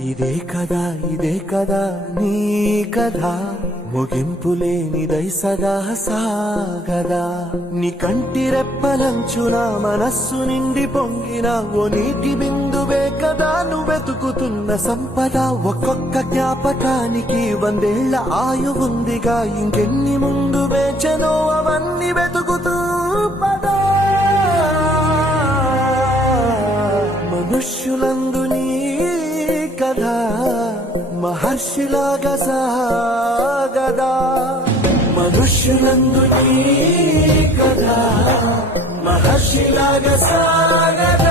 ఇదే కదా నీ కథ, ముగింపు లేనిదై సదా సాగదా. నీ కంటి రెప్పలంచున మనస్సు నిండి పొంగిన ఓ నీటి బిందువే కదా నువ్వెతుకుతున్న సంపద. ఒక్కొక్క జ్ఞాపకానికి 100 ఏళ్ల ఆయువుందిగా, ఇంకెన్ని ముందు వేచనో అవన్నీ వెతుకుతూ పదా. మనుష్యులందు నీ కథ మహర్షిలాగా సాగదా. మనుష్యులందు నీ కథ మహర్షిలాగా సాగదా.